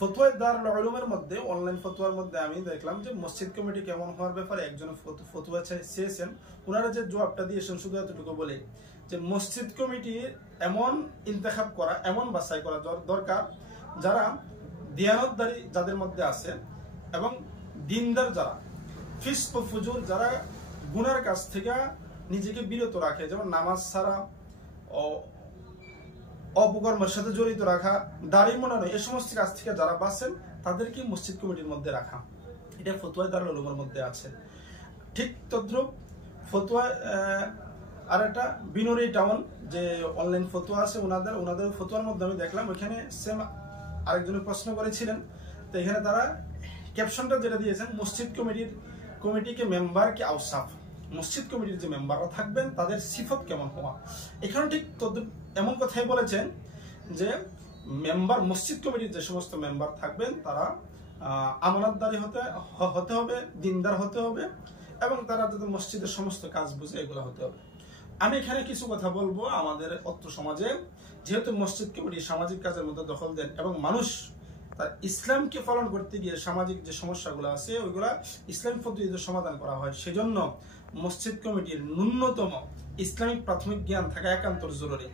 ফতোয়া দারুল উলুমের মধ্যে অনলাইন ফতোয়ার মধ্যে আমি দেখলাম যে মসজিদ কমিটি কেমন হওয়ার ব্যাপারে একজন ফতোয়া চেয়েছেন। ওনারা যে জবাবটা দিয়েছেন শুধু এতটুকু বলে যে মসজিদ কমিটির এমন ইন্তেখাব করা, এমন বাছাই করা দরকার যারা দিয়ানতদারি যাদের মধ্যে আছে এবং দিনদার যারা, ফিসক ও ফুজুর যারা গুনার কাছ থেকে নিজেকে বিরত রাখে, যেমন নামাজ ছাড়া, অপকর্মের সাথে জড়িত রাখা, দাড়ি মোড়ানো, এই সমস্ত কাজ থেকে যারা বাঁচেন তাদেরকে মসজিদ কমিটির মধ্যে রাখা। এটা ফতোয়া দারুল উলুমের মধ্যে আছে। ঠিক তদ্রুপ ফতোয়া আর একটা বিনোরি টাউন যে অনলাইন ফতোয়া আছে, ওনাদের ফতোয়ার মধ্যে আমি দেখলাম ওইখানে সেম আরেকজনে প্রশ্ন করেছিলেন। তো এখানে তারা ক্যাপশনটা যেটা দিয়েছেন, মসজিদ কমিটিকে মেম্বার কি আওসাফ, মসজিদ কমিটির যে মেম্বাররা থাকবেন তাদের সিফত কেমন হওয়া। এখানে ঠিক এমন কথাই বলেছেন যে মেম্বার, মসজিদ কমিটির যে সমস্ত মেম্বার থাকবেন তারা আমানতদারি হতে হবে, দিনদার হতে হবে এবং তারা যাতে মসজিদের সমস্ত কাজ বুঝে এগুলো হতে হবে। আমি এখানে কিছু কথা বলবো। আমাদের অত্র সমাজে যেহেতু মসজিদ কমিটি সামাজিক কাজের মধ্যে দখল দেন এবং মানুষ তার ইসলামকে পালন করতে গিয়ে সামাজিক যে সমস্যাগুলো আছে ওইগুলা ইসলামিক পদ্ধতিতে সমাধান করা হয়, সেজন্য মসজিদ কমিটির ন্যূনতম ইসলামিক প্রাথমিক জ্ঞান থাকা একান্ত জরুরি।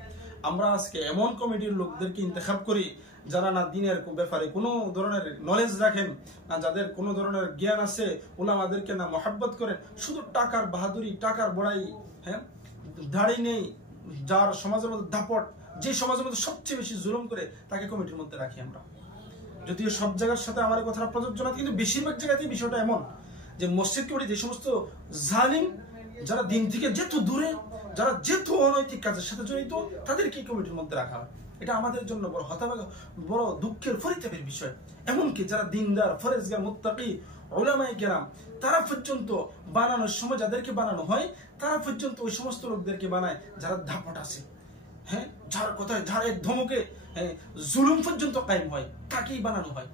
আমরা আজকে এমন কমিটির লোকদেরকে ইন্তেখাব করি যারা না দিনের ব্যাপারে কোনো ধরনের নলেজ রাখেন, না যাদের কোনো ধরনের জ্ঞান আছে, উলামাদেরকে না মহাব্বত করেন, শুধু টাকার বাহাদুরি, টাকার বড়াই, হ্যাঁ, দাড়ি নেই, যার সমাজের মধ্যে দাপট, যে সমাজের মধ্যে সবচেয়ে বেশি জুলুম করে তাকে কমিটির মধ্যে রাখি আমরা। যদিও সব জায়গার সাথে আমার কথা প্রযোজ্য না, কিন্তু বেশিরভাগ জায়গাতেই বিষয়টা এমন যে মসজিদ কমিটি যে সমস্ত জালিম, যারা দিন থেকে যেত দূরে, যারা যেত অনৈতিক কাজের সাথে জড়িত, তাদেরকে কমিটির মধ্যে রাখা হয়। এটা আমাদের জন্য বড় হতাশা, বড় দুঃখের, পরিতাপের বিষয়। এমনকি যারা দিনদার, ফরেজগার, মুত্তাকি, উলামায়ে কেরাম, তারা পর্যন্ত বানানোর সময় যাদেরকে বানানো হয় তারা পর্যন্ত ওই সমস্ত লোকদেরকে বানায় যারা দাপট আছে, হ্যাঁ, যার কথায়, যার এক ধমকে জুলুম পর্যন্ত কায়েম হয়, তাকেই বানানো হয়।